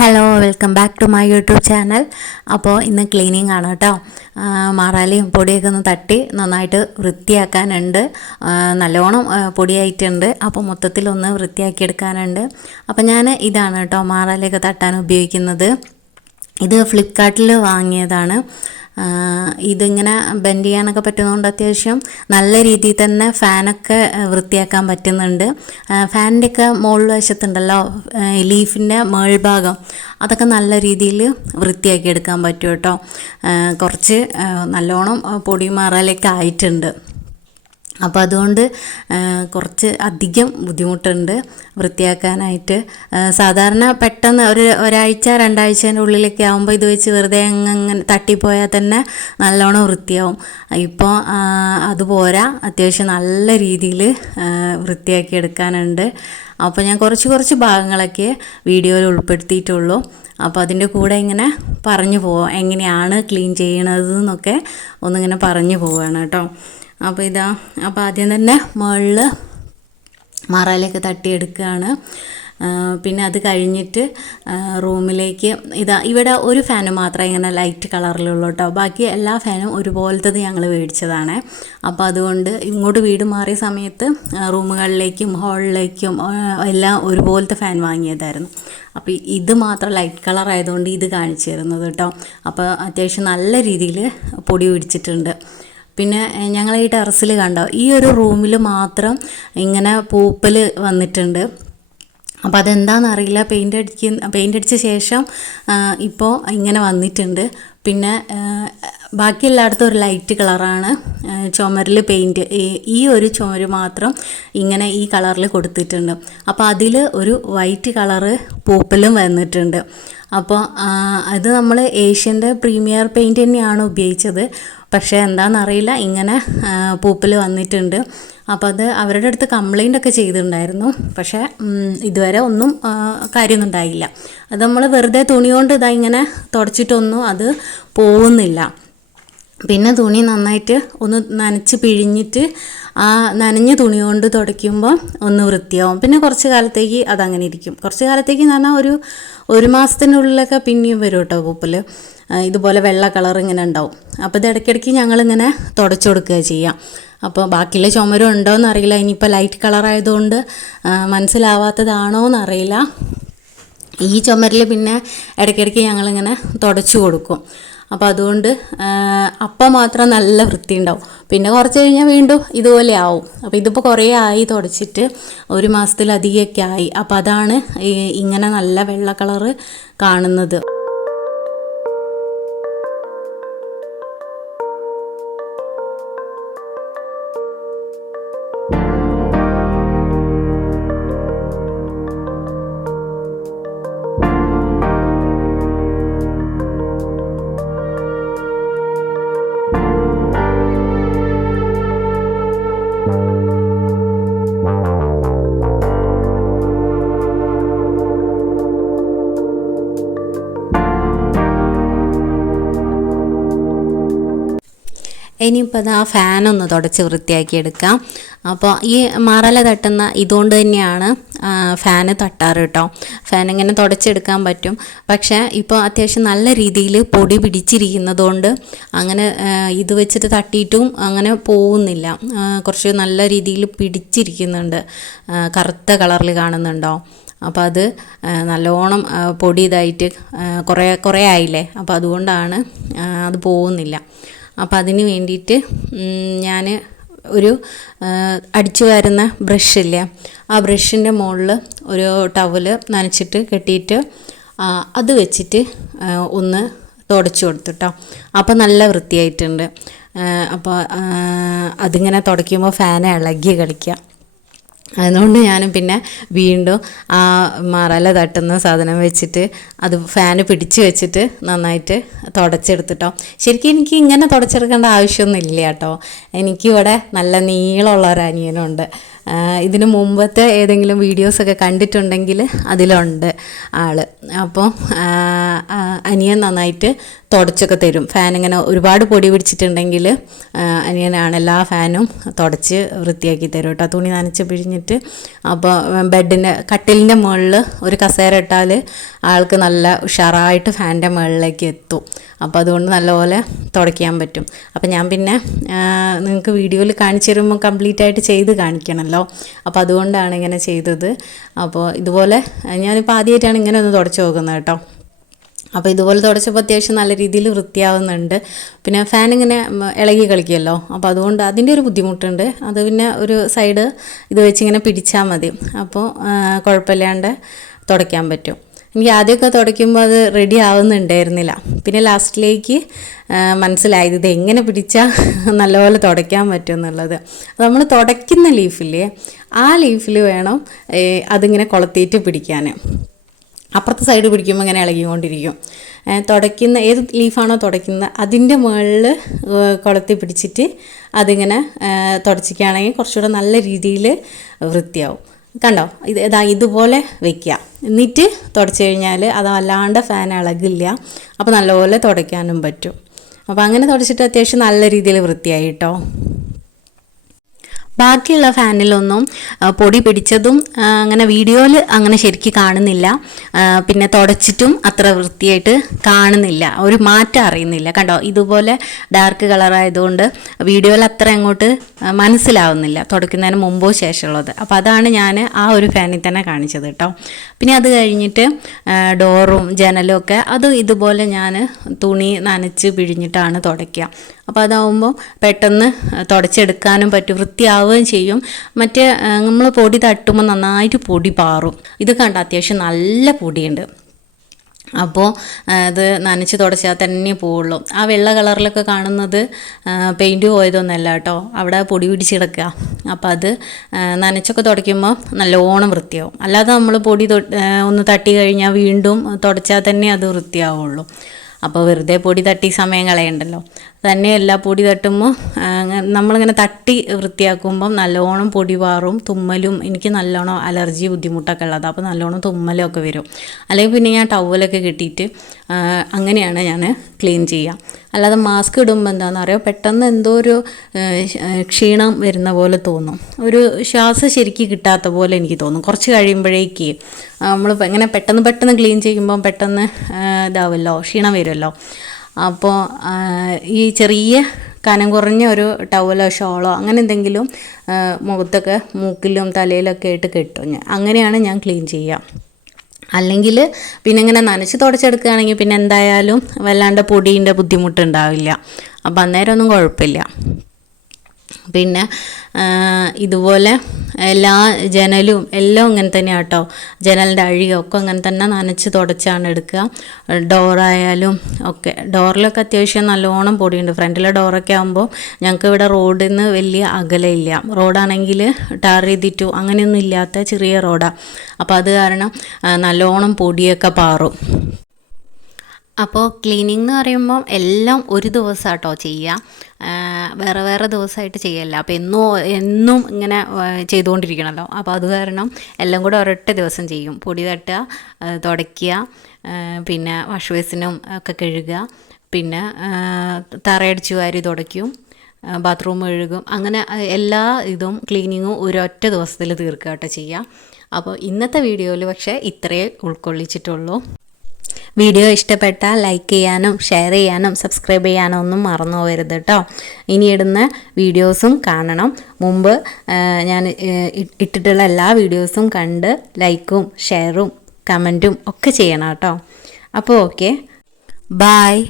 Hello welcome back to my YouTube channel അപ്പോൾ ഇന്ന് cleaning ആണ് കേട്ടോ. മാറാലിയും പൊടിയൊക്കെ ഒന്ന് തട്ടി നന്നായിട്ട് വൃത്തിയാക്കാനുണ്ട്. നല്ലോണം പൊടിയായിട്ടുണ്ട്. അപ്പോൾ മൊത്തത്തിലൊന്ന് വൃത്തിയാക്കിയെടുക്കാനുണ്ട്. അപ്പോൾ ഞാൻ ഇതാണ് കേട്ടോ മാറാലയൊക്കെ തട്ടാൻ ഉപയോഗിക്കുന്നത്. ഇത് ഫ്ലിപ്കാർട്ടിൽ വാങ്ങിയതാണ്. ഇതിങ്ങനെ ബെൻഡ് ചെയ്യാനൊക്കെ പറ്റുന്നതുകൊണ്ട് അത്യാവശ്യം നല്ല രീതിയിൽ തന്നെ ഫാനൊക്കെ വൃത്തിയാക്കാൻ പറ്റുന്നുണ്ട്. ഫാനിന്റെയൊക്കെ മുകൾ വശത്തുണ്ടല്ലോ ലീഫിന്റെ മേൾഭാഗം അതൊക്കെ നല്ല രീതിയിൽ വൃത്തിയാക്കി എടുക്കാൻ പറ്റും കേട്ടോ. കുറച്ച് നല്ലോണം പൊടി മാറാലൊക്കെ ആയിട്ടുണ്ട്. അപ്പോൾ അതുകൊണ്ട് കുറച്ച് അധികം ബുദ്ധിമുട്ടുണ്ട് വൃത്തിയാക്കാനായിട്ട്. സാധാരണ പെട്ടെന്ന് ഒരു ഒരാഴ്ച രണ്ടാഴ്ചേന്റെ ഉള്ളിലൊക്കെ ആകുമ്പോൾ ഇത് വെച്ച് വെറുതെ അങ്ങനെ തട്ടിപ്പോയാൽ തന്നെ നല്ലോണം വൃത്തിയാവും. ഇപ്പോൾ അത് പോരാ. അത്യാവശ്യം നല്ല രീതിയിൽ വൃത്തിയാക്കി എടുക്കാനുണ്ട്. അപ്പോൾ ഞാൻ കുറച്ച് കുറച്ച് ഭാഗങ്ങളൊക്കെ വീഡിയോയിൽ ഉൾപ്പെടുത്തിയിട്ടുള്ളൂ. അപ്പോൾ അതിന്റെ കൂടെ ഇങ്ങനെ പറഞ്ഞു പോവാം. എങ്ങനെയാണ് ക്ലീൻ ചെയ്യണത് എന്നൊക്കെ ഒന്നിങ്ങനെ പറഞ്ഞു പോവുകയാണ് കേട്ടോ. അപ്പോൾ ഇതാ അപ്പോൾ ആദ്യം തന്നെ മുകളിൽ മറയിലൊക്കെ തട്ടിയെടുക്കുകയാണ്. പിന്നെ അത് കഴിഞ്ഞിട്ട് റൂമിലേക്ക് ഇതാ ഇവിടെ ഒരു ഫാന് മാത്രമേ ഇങ്ങനെ ലൈറ്റ് കളറിലുള്ളൂ കേട്ടോ. ബാക്കി എല്ലാ ഫാനും ഒരുപോലത്തത് ഞങ്ങൾ മേടിച്ചതാണ്. അപ്പോൾ അതുകൊണ്ട് ഇങ്ങോട്ട് വീട് മാറിയ സമയത്ത് റൂമുകളിലേക്കും ഹാളിലേക്കും എല്ലാം ഒരുപോലത്തെ ഫാൻ വാങ്ങിയതായിരുന്നു. അപ്പോൾ ഇത് മാത്രം ലൈറ്റ് കളർ ആയതുകൊണ്ട് ഇത് കാണിച്ചു തരുന്നത് കേട്ടോ. അപ്പോൾ അത്യാവശ്യം നല്ല രീതിയിൽ പൊടി പിടിച്ചിട്ടുണ്ട്. പിന്നെ ഞങ്ങൾ ഈ ടെറസിൽ കണ്ടോ? ഈ ഒരു റൂമിൽ മാത്രം ഇങ്ങനെ പൂപ്പൽ വന്നിട്ടുണ്ട്. അപ്പോൾ അതെന്താണെന്ന് അറിയില്ല പെയിന്റ് അടിക്കുന്ന പെയിന്റ് അടിച്ച ശേഷം ഇപ്പോൾ ഇങ്ങനെ വന്നിട്ടുണ്ട്. പിന്നെ ബാക്കി എല്ലായിടത്തും ഒരു ലൈറ്റ് കളറാണ് ചുമരിൽ പെയിന്റ് ഈ ഒരു ചുമര് മാത്രം ഇങ്ങനെ ഈ കളറിൽ കൊടുത്തിട്ടുണ്ട്. അപ്പോൾ അതിൽ ഒരു വൈറ്റ് കളറ് പൂപ്പലും വന്നിട്ടുണ്ട്. അപ്പോൾ അത് നമ്മൾ ഏഷ്യന്റെ പ്രീമിയർ പെയിന്റ് തന്നെയാണ് ഉപയോഗിച്ചത്. പക്ഷേ എന്താണെന്നറിയില്ല ഇങ്ങനെ പൂപ്പൽ വന്നിട്ടുണ്ട്. അപ്പോൾ അത് അവരുടെ അടുത്ത് കംപ്ലൈന്റ് ഒക്കെ ചെയ്തിട്ടുണ്ടായിരുന്നു. പക്ഷേ ഇതുവരെ ഒന്നും കാര്യമൊന്നും ഉണ്ടായില്ല. അത് നമ്മൾ വെറുതെ തുണി കൊണ്ട് ഇതാ ഇങ്ങനെ തുടച്ചിട്ടൊന്നും അത് പോകുന്നില്ല പിന്നെ തുണി നന്നായിട്ട് ഒന്ന് നനച്ച് പിഴിഞ്ഞിട്ട് ആ നനഞ്ഞ തുണി കൊണ്ട് തുടയ്ക്കുമ്പോൾ ഒന്ന് വൃത്തിയാവും. പിന്നെ കുറച്ച് കാലത്തേക്ക് അതങ്ങനെ ഇരിക്കും. കുറച്ച് കാലത്തേക്ക് എന്ന് പറഞ്ഞാൽ ഒരു ഒരു മാസത്തിനുള്ളിലൊക്കെ പിന്നെയും വരും കേട്ടോ പൂപ്പൽ ഇതുപോലെ വെള്ള കളർ ഇങ്ങനെ ഉണ്ടാവും. അപ്പോൾ ഇത് ഇടയ്ക്കിടയ്ക്ക് ഞങ്ങളിങ്ങനെ തുടച്ചു കൊടുക്കുക ചെയ്യാം. അപ്പോൾ ബാക്കിയുള്ള ചുമരും ഉണ്ടോ എന്നറിയില്ല ഇനിയിപ്പോൾ ലൈറ്റ് കളർ ആയതുകൊണ്ട് മനസ്സിലാവാത്തതാണോ എന്നറിയില്ല ഈ ചുമരിൽ പിന്നെ ഇടയ്ക്കിടയ്ക്ക് ഞങ്ങളിങ്ങനെ തുടച്ചു കൊടുക്കും. അപ്പോൾ അതുകൊണ്ട് അപ്പം മാത്രം നല്ല വൃത്തി ഉണ്ടാവും പിന്നെ കുറച്ച് കഴിഞ്ഞാൽ വീണ്ടും ഇതുപോലെ ആവും. അപ്പോൾ ഇതിപ്പോൾ കുറേ ആയി തുടച്ചിട്ട് ഒരു മാസത്തിലധികമൊക്കെ ആയി. അപ്പോൾ അതാണ് ഇങ്ങനെ നല്ല വെള്ള കളറ് കാണുന്നത്. ഇനിയിപ്പോൾ ആ ഫാനൊന്ന് തുടച്ച് വൃത്തിയാക്കി എടുക്കാം. അപ്പോൾ ഈ മറല തട്ടുന്ന ഇതുകൊണ്ട് തന്നെയാണ് ഫാന് തട്ടാറ് കേട്ടോ ഫാൻ ഇങ്ങനെ തുടച്ചെടുക്കാൻ പറ്റും. പക്ഷേ ഇപ്പോൾ അത്യാവശ്യം നല്ല രീതിയിൽ പൊടി പിടിച്ചിരിക്കുന്നതുകൊണ്ട് അങ്ങനെ ഇത് വെച്ചിട്ട് തട്ടിയിട്ടും അങ്ങനെ പോകുന്നില്ല കുറച്ച് നല്ല രീതിയിൽ പിടിച്ചിരിക്കുന്നുണ്ട്. കറുത്ത കളറിൽ കാണുന്നുണ്ടോ? അപ്പോൾ അത് നല്ലോണം പൊടി ഇതായിട്ട് കുറേ കുറേ ആയില്ലേ? അപ്പോൾ അതുകൊണ്ടാണ് അത് പോകുന്നില്ല അപ്പോൾ അതിന് വേണ്ടിയിട്ട് ഞാൻ ഒരു അടിച്ചു വരുന്ന ബ്രഷില്ലേ ആ ബ്രഷിന്റെ മുകളിൽ ഒരു ടവൽ നനച്ചിട്ട് കെട്ടിയിട്ട് അത് വെച്ചിട്ട് ഒന്ന് തുടച്ചു കൊടുത്തുട്ടോ അപ്പോൾ നല്ല വൃത്തിയായിട്ടുണ്ട്. അപ്പോൾ അതിങ്ങനെ തുടയ്ക്കുമ്പോൾ ഫാൻ ഇളകി കളിക്കുക അതുകൊണ്ട് ഞാനും പിന്നെ വീണ്ടും ആ മറല തട്ടുന്ന സാധനം വെച്ചിട്ട് അത് ഫാന് പിടിച്ച് വെച്ചിട്ട് നന്നായിട്ട് തുടച്ചെടുത്തിട്ടോ. ശരിക്കും എനിക്ക് ഇങ്ങനെ തുടച്ചെടുക്കേണ്ട ആവശ്യമൊന്നുമില്ല കേട്ടോ. എനിക്കിവിടെ നല്ല നീളമുള്ള ഒരു അനിയനുണ്ട്. ഇതിന് മുമ്പത്തെ ഏതെങ്കിലും വീഡിയോസൊക്കെ കണ്ടിട്ടുണ്ടെങ്കിൽ അതിലുണ്ട് ആൾ അപ്പോൾ അനിയൻ നന്നായിട്ട് തുടച്ചൊക്കെ തരും. ഫാൻ ഇങ്ങനെ ഒരുപാട് പൊടി പിടിച്ചിട്ടുണ്ടെങ്കിൽ അനിയനാണ് എല്ലാ ഫാനും തുടച്ച് വൃത്തിയാക്കി തരും കേട്ടോ. തുണി നനച്ച് പിഴിഞ്ഞിട്ട്. അപ്പോൾ ബെഡിന്റെ കട്ടിലിന്റെ മുകളിൽ ഒരു കസേര ഇട്ടാൽ ആൾക്ക് നല്ല ഉഷാറായിട്ട് ഫാനിന്റെ മുകളിലേക്ക് എത്തും. അപ്പോൾ അതുകൊണ്ട് നല്ലപോലെ തുടയ്ക്കാൻ പറ്റും. അപ്പോൾ ഞാൻ പിന്നെ നിങ്ങൾക്ക് വീഡിയോയിൽ കാണിച്ചു തരുമ്പോൾ കംപ്ലീറ്റ് ആയിട്ട് ചെയ്ത് കാണിക്കണമല്ലോ. അപ്പോൾ അതുകൊണ്ടാണ് ഇങ്ങനെ ചെയ്തത്. അപ്പോൾ ഇതുപോലെ ഞാനിപ്പോൾ ആദ്യമായിട്ടാണ് ഇങ്ങനെ ഒന്ന് തുടച്ച് നോക്കുന്നത് കേട്ടോ. അപ്പോൾ ഇതുപോലെ തുടച്ചപ്പോൾ അത്യാവശ്യം നല്ല രീതിയിൽ വൃത്തിയാവുന്നുണ്ട്. പിന്നെ ഫാൻ ഇങ്ങനെ ഇളകി കളിക്കുമല്ലോ. അപ്പോൾ അതുകൊണ്ട് അതിന്റെ ഒരു ബുദ്ധിമുട്ടുണ്ട്. അത് പിന്നെ ഒരു സൈഡ് ഇത് വെച്ച് ഇങ്ങനെ പിടിച്ചാൽ മതി. അപ്പോൾ കുഴപ്പമില്ലാണ്ട് തുടയ്ക്കാൻ പറ്റും. എനിക്ക് ആദ്യമൊക്കെ തുടയ്ക്കുമ്പോൾ അത് റെഡി ആവുന്നുണ്ടായിരുന്നില്ല. പിന്നെ ലാസ്റ്റിലേക്ക് മനസ്സിലായത് ഇത് എങ്ങനെ പിടിച്ചാൽ നല്ലപോലെ തുടയ്ക്കാൻ പറ്റും എന്നുള്ളത് നമ്മൾ തുടയ്ക്കുന്ന ലീഫില്ലേ ആ ലീഫിൽ വേണം അതിങ്ങനെ കൊളത്തിയിട്ട് പിടിക്കാൻ അപ്പുറത്തെ സൈഡ് പിടിക്കുമ്പോൾ ഇങ്ങനെ ഇളകിക്കൊണ്ടിരിക്കും. തുടയ്ക്കുന്ന ഏത് ലീഫാണോ തുടയ്ക്കുന്നത് അതിന്റെ മുകളിൽ കുളത്തി പിടിച്ചിട്ട് അതിങ്ങനെ തുടച്ചിക്കുകയാണെങ്കിൽ കുറച്ചുകൂടെ നല്ല രീതിയിൽ വൃത്തിയാവും. കണ്ടോ? ഇത് ഇതാ ഇതുപോലെ വെക്കുക. എന്നിട്ട് തുടച്ച് കഴിഞ്ഞാൽ അത് അല്ലാണ്ട് ഫാൻ ഇളകില്ല. അപ്പോൾ നല്ലപോലെ തുടയ്ക്കാനും പറ്റും. അപ്പോൾ അങ്ങനെ തുടച്ചിട്ട് അത്യാവശ്യം നല്ല രീതിയിൽ വൃത്തിയായി കേട്ടോ ബാക്കിയുള്ള ഫാനിലൊന്നും പൊടി പിടിച്ചതും അങ്ങനെ വീഡിയോയിൽ അങ്ങനെ ശരിക്കും കാണുന്നില്ല. പിന്നെ തുടച്ചിട്ടും അത്ര വൃത്തിയായിട്ട് കാണുന്നില്ല. ഒരു മാറ്റം അറിയുന്നില്ല. കണ്ടോ? ഇതുപോലെ ഡാർക്ക് കളറായതുകൊണ്ട് വീഡിയോയിൽ അത്ര അങ്ങോട്ട് മനസ്സിലാവുന്നില്ല. തുടയ്ക്കുന്നതിന് മുമ്പോ ശേഷമുള്ളത്. അപ്പോൾ അതാണ് ഞാൻ ആ ഒരു ഫാനിൽ തന്നെ കാണിച്ചത് കേട്ടോ. പിന്നെ അത് കഴിഞ്ഞിട്ട് ഡോറും ജനലും ഒക്കെ അത് ഇതുപോലെ ഞാൻ തുണി നനച്ച് പിഴിഞ്ഞിട്ടാണ് തുടയ്ക്കുക. അപ്പോൾ അതാവുമ്പോൾ പെട്ടെന്ന് തുടച്ചെടുക്കാനും പറ്റും വൃത്തിയാവുകയും ചെയ്യും. മറ്റേ നമ്മൾ പൊടി തട്ടുമ്പോൾ നന്നായിട്ട് പൊടി പാറും. ഇത് കണ്ട അത്യാവശ്യം നല്ല പൊടിയുണ്ട്. അപ്പോൾ അത് നനച്ച് തുടച്ചാൽ തന്നെ പോവുള്ളൂ. ആ വെള്ള കളറിലൊക്കെ കാണുന്നത് പെയിന്റ് പോയതൊന്നുമല്ല കേട്ടോ. അവിടെ പൊടി പിടിച്ച് കിടക്കുക അപ്പോൾ അത് നനച്ചൊക്കെ തുടയ്ക്കുമ്പോൾ നല്ലോണം വൃത്തിയാവും. അല്ലാതെ നമ്മൾ പൊടി ഒന്ന് തട്ടി കഴിഞ്ഞാൽ വീണ്ടും തുടച്ചാൽ തന്നെ അത് വൃത്തിയാവുള്ളൂ. അപ്പോൾ വെറുതെ പൊടി തട്ടി സമയം കളയണ്ടല്ലോ. തന്നെയല്ല പൊടി തട്ടുമ്പോൾ നമ്മളിങ്ങനെ തട്ടി വൃത്തിയാക്കുമ്പം നല്ലോണം പൊടി പാറും തുമ്മലും. എനിക്ക് നല്ലോണം അലർജി ബുദ്ധിമുട്ടൊക്കെ ഉള്ളത്. അപ്പോൾ നല്ലോണം തുമ്മലൊക്കെ വരും. അല്ലെങ്കിൽ പിന്നെ ഞാൻ ടവലൊക്കെ കെട്ടിയിട്ട് അങ്ങനെയാണ് ഞാൻ ക്ലീൻ ചെയ്യുക അല്ലാതെ മാസ്ക് ഇടുമ്പോൾ എന്താണെന്ന് അറിയാം? പെട്ടെന്ന് എന്തോ ഒരു ക്ഷീണം വരുന്ന പോലെ തോന്നും. ഒരു ശ്വാസം ശരിക്കും കിട്ടാത്ത പോലെ എനിക്ക് തോന്നും. കുറച്ച് കഴിയുമ്പോഴേക്ക് നമ്മൾ ഇങ്ങനെ പെട്ടെന്ന് പെട്ടെന്ന് ക്ലീൻ ചെയ്യുമ്പോൾ പെട്ടെന്ന് ഇതാവുമല്ലോ ക്ഷീണം വരുമല്ലോ അപ്പോൾ ഈ ചെറിയ കനം കുറഞ്ഞ ഒരു ടവലോ ഷോളോ അങ്ങനെ എന്തെങ്കിലും മുഖത്തൊക്കെ മൂക്കിലും തലയിലൊക്കെ ആയിട്ട് കെട്ടും ഞാൻ. അങ്ങനെയാണ് ഞാൻ ക്ലീൻ ചെയ്യുക അല്ലെങ്കിൽ പിന്നെ ഇങ്ങനെ നനച്ച് തുടച്ചെടുക്കുകയാണെങ്കിൽ പിന്നെ എന്തായാലും വല്ലാണ്ട് പൊടീന്റെ ബുദ്ധിമുട്ടുണ്ടാവില്ല അപ്പം അന്നേരം ഒന്നും കുഴപ്പമില്ല. പിന്നെ ഇതുപോലെ എല്ലാ ജനലും എല്ലാം ഇങ്ങനെ തന്നെയാണ് കേട്ടോ ജനലിന്റെ അഴിയൊക്കെ അങ്ങനെ തന്നെ നനച്ച് തുടച്ചാണ് എടുക്കുക. ഡോറായാലും ഒക്കെ. ഡോറിലൊക്കെ അത്യാവശ്യം നല്ലോണം പൊടിയുണ്ട്. ഫ്രണ്ടിലെ ഡോറൊക്കെ ആകുമ്പോൾ ഞങ്ങൾക്ക് ഇവിടെ റോഡിൽ നിന്ന് വലിയ അകലയില്ല. റോഡാണെങ്കിൽ ടാർ ചെയ്തിട്ടു അങ്ങനെയൊന്നും ഇല്ലാത്ത ചെറിയ റോഡാണ് അപ്പോൾ അത് കാരണം നല്ലോണം പൊടിയൊക്കെ പാറും. അപ്പോൾ ക്ലീനിങ് എന്ന് പറയുമ്പോൾ എല്ലാം ഒരു ദിവസം കേട്ടോ ചെയ്യുക. വേറെ വേറെ ദിവസമായിട്ട് ചെയ്യല്ല. അപ്പോൾ എന്നും എന്നും ഇങ്ങനെ ചെയ്തുകൊണ്ടിരിക്കണമല്ലോ അപ്പോൾ അത് കാരണം എല്ലാം കൂടെ ഒരൊറ്റ ദിവസം ചെയ്യും. പൊടി തട്ടുക തുടയ്ക്കുക പിന്നെ വാഷ് ബേസിനും ഒക്കെ കഴുകുക. പിന്നെ തറയടിച്ചു വാരി തുടയ്ക്കും ബാത്റൂം കഴുകും അങ്ങനെ എല്ലാ ഇതും ക്ലീനിങ്ങും ഒരൊറ്റ ദിവസത്തിൽ തീർക്കുക കേട്ടോ ചെയ്യുക. അപ്പോൾ ഇന്നത്തെ വീഡിയോയിൽ പക്ഷേ ഇത്രയേ ഉൾക്കൊള്ളിച്ചിട്ടുള്ളൂ. വീഡിയോ ഇഷ്ടപ്പെട്ടാൽ ലൈക്ക് ചെയ്യാനും ഷെയർ ചെയ്യാനും സബ്സ്ക്രൈബ് ചെയ്യാനും ഒന്നും മറന്നു പോകരുത് കേട്ടോ. ഇനി ഇടുന്ന വീഡിയോസും കാണണം. മുമ്പ് ഞാൻ ഇട്ടിട്ടുള്ള എല്ലാ വീഡിയോസും കണ്ട് ലൈക്കും ഷെയറും കമന്റും ഒക്കെ ചെയ്യണം കേട്ടോ. അപ്പോൾ ഓക്കെ. ബായ്